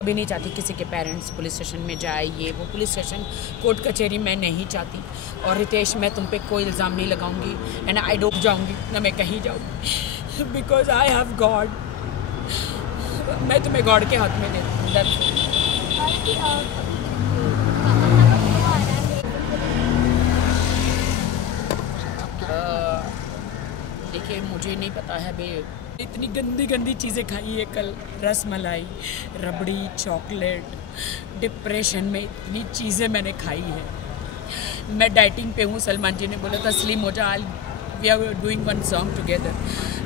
भी नहीं चाहती किसी के पेरेंट्स पुलिस स्टेशन में जाए, ये वो पुलिस स्टेशन कोर्ट कचहरी मैं नहीं चाहती। और रितेश, मैं तुम पे कोई इल्ज़ाम नहीं लगाऊंगी एंड आई डोंट जाऊंगी ना मैं कहीं जाऊंगी, बिकॉज आई हैव गॉड। मैं तुम्हें गॉड के हाथ में दे देखिए, मुझे नहीं पता है बे, इतनी गंदी गंदी चीज़ें खाई है कल, रस मलाई, रबड़ी, चॉकलेट, डिप्रेशन में इतनी चीज़ें मैंने खाई है। मैं डाइटिंग पे हूँ, सलमान जी ने बोला था स्लिम हो जा, we are doing one song together.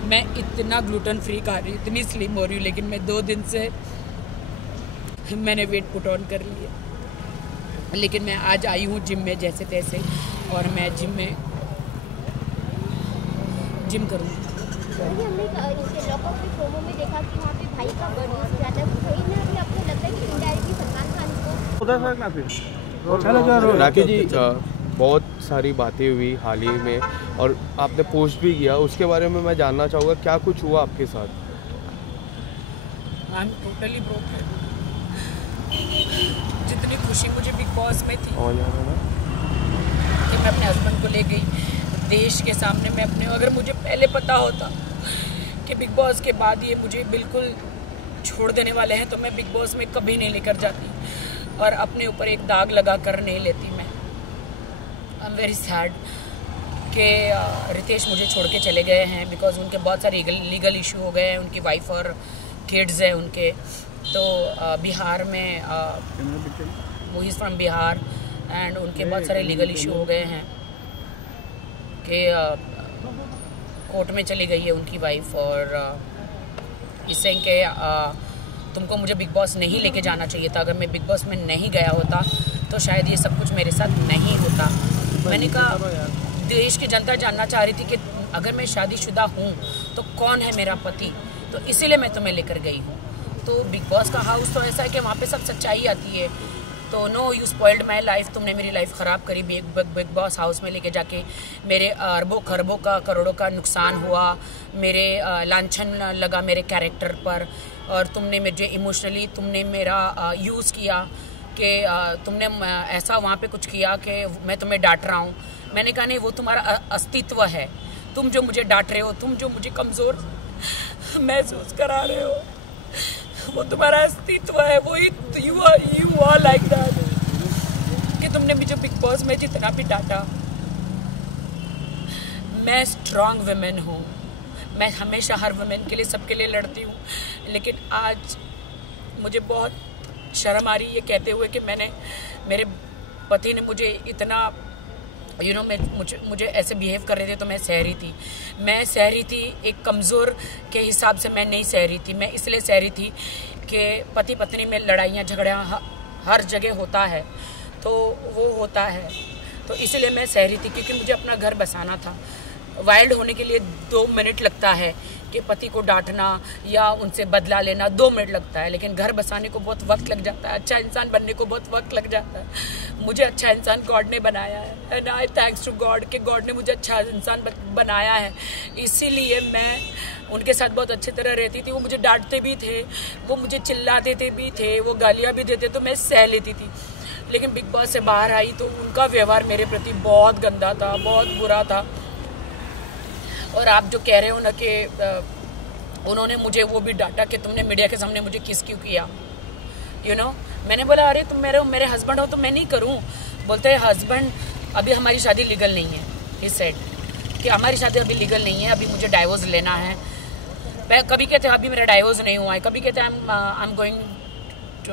मैं इतना ग्लूटेन फ्री खा रही हूँ, इतनी स्लिम हो रही हूँ, लेकिन मैं 2 दिन से मैंने वेट पुट ऑन कर लिया। लेकिन मैं आज आई हूँ जिम में जैसे तैसे, और मैं जिम करूँगी। हमने लॉकअप के प्रोमो में देखा कि वहाँ पे भाई का बर्थडे ज़्यादा सही में अभी आपको लगता है कि इनडायरेक्टली सलमान खान को उधर काफ़ी राखी जी, बहुत सारी बातें हुई हाल ही में और आपने पोस्ट भी किया, उसके बारे में मैं जानना चाहूँगा क्या कुछ हुआ आपके साथ? I am totally broken. जितनी खुशी मुझे बिग बॉस में थी कि मैं अपने हस्बैंड को ले गई देश के सामने, मैं अपने, अगर मुझे पहले पता होता कि बिग बॉस के बाद ये मुझे बिल्कुल छोड़ देने वाले हैं तो मैं बिग बॉस में कभी नहीं लेकर जाती और अपने ऊपर एक दाग लगा कर नहीं लेती। मैं आई एम वेरी सैड कि रितेश मुझे छोड़ के चले गए हैं, बिकॉज उनके बहुत सारे लीगल इशू हो गए हैं, उनकी वाइफ और किड्स हैं उनके। तो बिहार में, वो इज़ फ्रॉम बिहार एंड उनके बहुत सारे लीगल इशू हो गए हैं कि कोर्ट में चली गई है उनकी वाइफ, और इससे कि तुमको मुझे बिग बॉस नहीं लेके जाना चाहिए था। अगर मैं बिग बॉस में नहीं गया होता तो शायद ये सब कुछ मेरे साथ नहीं होता। मैंने कहा, देश की जनता जानना चाह रही थी कि अगर मैं शादीशुदा हूँ तो कौन है मेरा पति, तो इसीलिए मैं तुम्हें लेकर गई हूँ। तो बिग बॉस का हाउस तो ऐसा है कि वहाँ पे सब सच्चाई आती है। तो no, you spoiled my life, तुमने मेरी लाइफ ख़राब करी। बिग बॉस हाउस में लेके जाके मेरे अरबों खरबों का, करोड़ों का नुकसान हुआ, मेरे लांछन लगा मेरे कैरेक्टर पर, और तुमने मुझे इमोशनली तुमने मेरा यूज़ किया कि तुमने ऐसा वहाँ पे कुछ किया कि मैं तुम्हें डांट रहा हूँ। मैंने कहा नहीं, वो तुम्हारा अस्तित्व है, तुम जो मुझे डांट रहे हो, तुम जो मुझे कमज़ोर महसूस करा रहे हो, वो तुम्हारा अस्तित्व है, वो यू आर लाइक दैट। कि तुमने मुझे बिग बॉस में जितना भी डांटा, मैं स्ट्रॉन्ग वुमेन हूँ, मैं हमेशा हर वुमेन के लिए, सबके लिए लड़ती हूँ। लेकिन आज मुझे बहुत शर्म आ रही है ये कहते हुए कि मेरे पति ने मुझे इतना मुझे ऐसे बिहेव कर रहे थे तो मैं सह रही थी। एक कमज़ोर के हिसाब से मैं नहीं सह रही थी, मैं इसलिए सह रही थी कि पति पत्नी में लड़ाइयाँ झगड़ियाँ हर जगह होता है, तो वो होता है, तो इसलिए मैं सह रही थी क्योंकि मुझे अपना घर बसाना था। वाइल्ड होने के लिए 2 मिनट लगता है कि पति को डांटना या उनसे बदला लेना 2 मिनट लगता है, लेकिन घर बसाने को बहुत वक्त लग जाता है, अच्छा इंसान बनने को बहुत वक्त लग जाता है। मुझे अच्छा इंसान गॉड ने बनाया है and I thanks to God कि गॉड ने मुझे अच्छा इंसान बनाया है। इसीलिए मैं उनके साथ बहुत अच्छी तरह रहती थी। वो मुझे डांटते भी थे, वो मुझे चिल्लाते भी थे, वो गालियाँ भी देते, तो मैं सह लेती थी। लेकिन बिग बॉस से बाहर आई तो उनका व्यवहार मेरे प्रति बहुत गंदा था, बहुत बुरा था। और आप जो कह रहे हो ना कि उन्होंने मुझे वो भी डांटा कि तुमने मीडिया के सामने मुझे किस क्यों किया, मैंने बोला अरे तुम मेरे हस्बैंड हो तो मैं नहीं करूं। बोलते हैं हस्बैंड, अभी हमारी शादी लीगल नहीं है। ही सेड कि हमारी शादी अभी लीगल नहीं है, अभी मुझे डाइवोर्स लेना है। कभी कहते हैं अभी मेरा डाइवोर्स नहीं हुआ है, कभी कहते हैं I am going to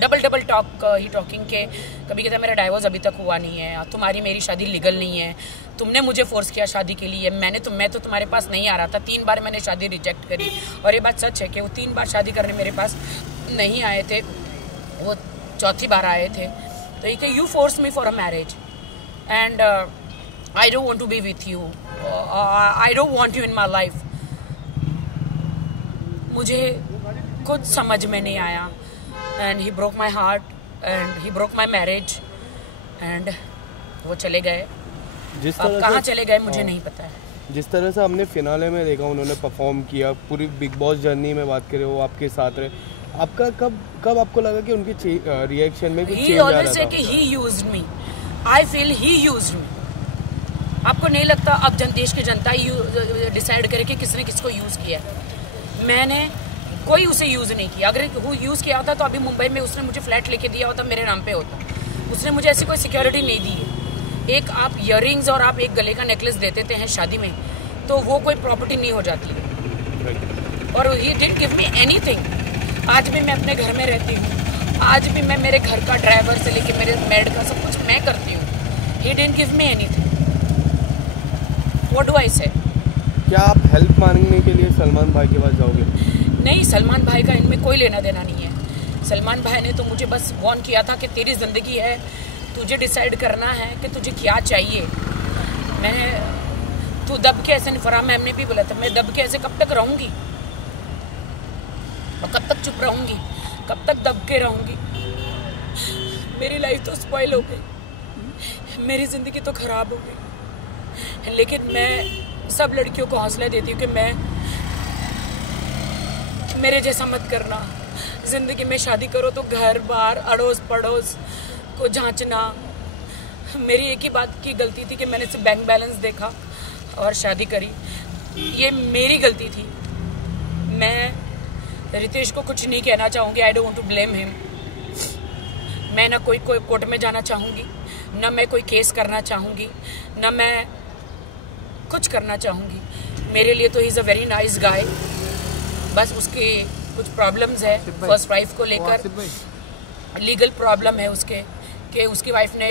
double talk he talking के, कभी कहते हैं मेरा डाइवोर्स अभी तक हुआ नहीं है, तुम्हारी मेरी शादी लीगल नहीं है, तुमने मुझे फोर्स किया शादी के लिए, मैं तो तुम्हारे पास नहीं आ रहा था। 3 बार मैंने शादी रिजेक्ट करी, और ये बात सच है कि वो 3 बार शादी करने मेरे पास नहीं आए थे, वो 4थी बार आए थे। तो ये you force me for a marriage and I don't want to be with you, I don't want you in my life. मुझे कुछ समझ में नहीं आया and he broke my heart and he broke my marriage and वो चले गए। अब कहाँ चले गए मुझे नहीं पता है। जिस तरह से हमने फिनाले में देखा उन्होंने परफॉर्म किया, पूरी बिग बॉस जर्नी में बात करें वो आपके साथ रहे, आपका कब आपको लगा कि उनके रिएक्शन में कुछ चेंज आ रहा था? कि he used me, I feel he used me. आपको नहीं लगता अब देश की जनता डिसाइड करे कि किसने किसको यूज किया? मैंने कोई उसे यूज नहीं किया। अगर वो यूज किया होता तो अभी मुंबई में उसने मुझे फ्लैट लेके दिया होता, मेरे नाम पे होता। उसने मुझे ऐसी कोई सिक्योरिटी नहीं दी है। एक आप इयररिंग्स और आप एक गले का नेकलेस दे देते हैं शादी में, तो वो कोई प्रॉपर्टी नहीं हो जाती है। और he didn't give me anything. आज भी मैं अपने घर में रहती हूँ, आज भी मैं मेरे घर का ड्राइवर से लेके मेरे मेड का सब कुछ मैं करती हूँ। He didn't give me anything. What do I से? क्या आप हेल्प मांगने के लिए सलमान भाई के पास जाओगे? नहीं, सलमान भाई का इनमें कोई लेना देना नहीं है। सलमान भाई ने तो मुझे बस वार्न किया था कि तेरी ज़िंदगी है, तुझे डिसाइड करना है कि तुझे क्या चाहिए। तू दब के ऐसे नहीं, फराह मैम ने भी बोला था, मैं दब के ऐसे कब तक रहूँगी और कब तक चुप रहूँगी, कब तक दब के रहूँगी? मेरी लाइफ तो स्पॉइल हो गई, मेरी ज़िंदगी तो ख़राब हो गई। लेकिन मैं सब लड़कियों को हौसला देती हूँ कि मेरे जैसा मत करना। ज़िंदगी में शादी करो तो घर बार अड़ोस पड़ोस को जांचना। मेरी एक ही बात की गलती थी कि मैंने सिर्फ बैंक बैलेंस देखा और शादी करी। ये मेरी गलती थी। मैं रितेश को कुछ नहीं कहना चाहूँगी, I don't want to blame him. मैं ना कोई कोर्ट में जाना चाहूँगी, ना मैं कोई केस करना चाहूँगी, ना मैं कुछ करना चाहूँगी। मेरे लिए तो he is a very nice guy. बस उसके कुछ प्रॉब्लम्स है फर्स्ट वाइफ को लेकर, लीगल प्रॉब्लम है उसके कि उसकी वाइफ ने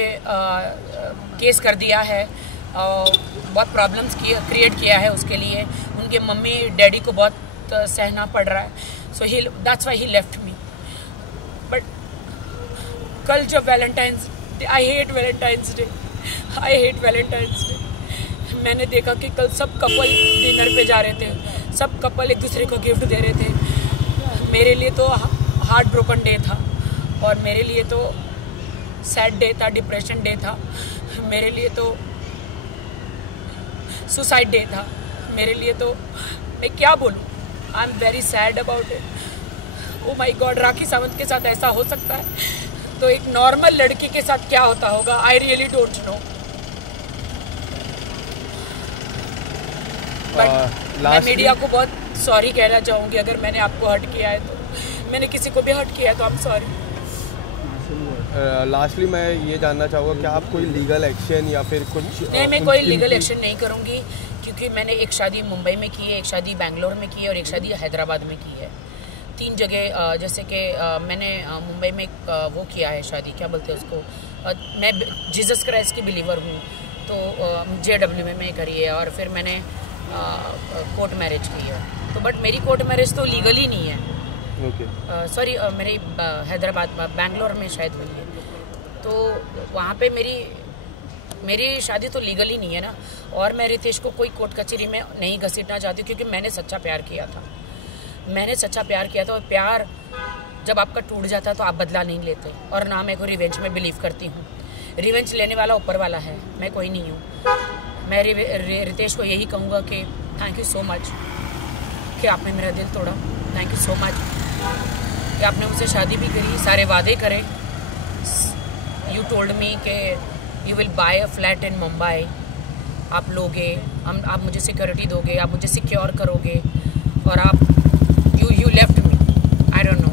केस कर दिया है और बहुत प्रॉब्लम्स क्रिएट किया है उसके लिए। उनके मम्मी डैडी को बहुत सहना पड़ रहा है। So he that's why he left me. But कल जब Valentine's day, I hate Valentine's day, मैंने देखा कि कल सब कपल डिनर पे जा रहे थे, सब कपल एक दूसरे को गिफ्ट दे रहे थे। मेरे लिए तो हार्ट ब्रोकन डे था और मेरे लिए तो सैड डे था, डिप्रेशन डे था, मेरे लिए तो सुसाइड डे था, मेरे लिए तो मैं क्या बोलूँ। I am very sad about it. Oh my god, Rakhi Sawant के साथ ऐसा हो सकता है तो एक नॉर्मल लड़की के साथ क्या होता होगा? I really don't know. मैं मीडिया को बहुत सॉरी कहना चाहूँगी अगर मैंने आपको हर्ट किया है तो। मैंने किसी को भी हर्ट किया है तो I'm सॉरी। लास्टली मैं ये जानना चाहूँगा कि आप कोई लीगल एक्शन या फिर कुछ? नहीं, मैं कोई लीगल एक्शन नहीं करूँगी क्योंकि मैंने एक शादी मुंबई में की है, एक शादी बेंगलोर में की है और एक शादी हैदराबाद में की है। 3 जगह जैसे कि मैंने मुंबई में वो किया है शादी, क्या बोलते हैं उसको, मैं जीसस क्राइस्ट की बिलीवर हूँ तो JW में करी है। और फिर मैंने कोर्ट मैरिज की है तो बट मेरी कोर्ट मैरिज तो लीगली नहीं है। सॉरी, मेरी हैदराबाद बेंगलोर में शायद हुई है तो वहाँ पे मेरी शादी तो लीगली नहीं है ना। और मैं रितेश को कोई कोर्ट कचहरी में नहीं घसीटना चाहती क्योंकि मैंने सच्चा प्यार किया था। और प्यार जब आपका टूट जाता है तो आप बदला नहीं लेते। और ना मैं को रिवेंज में बिलीव करती हूँ। रिवेंज लेने वाला ऊपर वाला है, मैं कोई नहीं हूँ। मैं रितेश को यही कहूँगा कि थैंक यू सो मच कि आपने मेरा दिल तोड़ा। थैंक यू सो मच कि आपने मुझसे शादी भी करी, सारे वादे करे। यू टोल्ड मी कि you will buy a flat in Mumbai, आप लोगे, आप मुझे सिक्योरिटी दोगे, आप मुझे सिक्योर करोगे और आप you left me. I don't know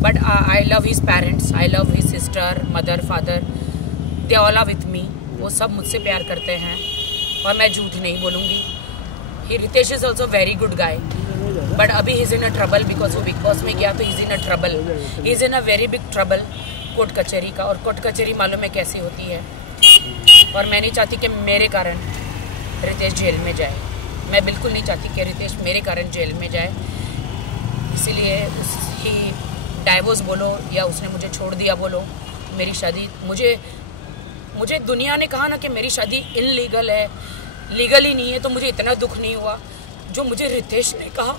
but I love his parents, I love his sister, mother, father, they all are with me. वो सब मुझसे प्यार करते हैं और मैं झूठ नहीं बोलूँगी। He Ritesh is also very good guy but अभी he is in a trouble because वो बिग बॉस में गया तो he is in a trouble, he is in a very big trouble court कचहरी का। और कोर्ट कचहरी मालूम है कैसी होती है और मैं नहीं चाहती कि मेरे कारण रितेश जेल में जाए। मैं बिल्कुल नहीं चाहती कि रितेश मेरे कारण जेल में जाए। इसीलिए उसकी डाइवोर्स बोलो या उसने मुझे छोड़ दिया बोलो, मेरी शादी मुझे दुनिया ने कहा ना कि मेरी शादी इनलीगल है, लीगल ही नहीं है, तो मुझे इतना दुख नहीं हुआ। जो मुझे रितेश ने कहा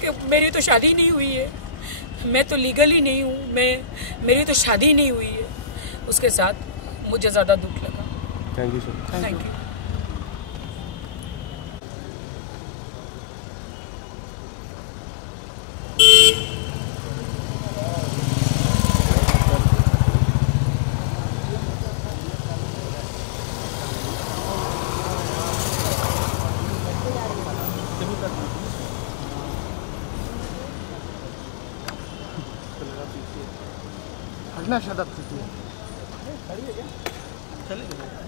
कि मेरी तो शादी नहीं हुई है, मैं तो लीगल ही नहीं हूँ, मेरी तो शादी नहीं हुई है, उसके साथ मुझे ज़्यादा दुख लगा। Thank you sir. Thank you. कितना शदत की है।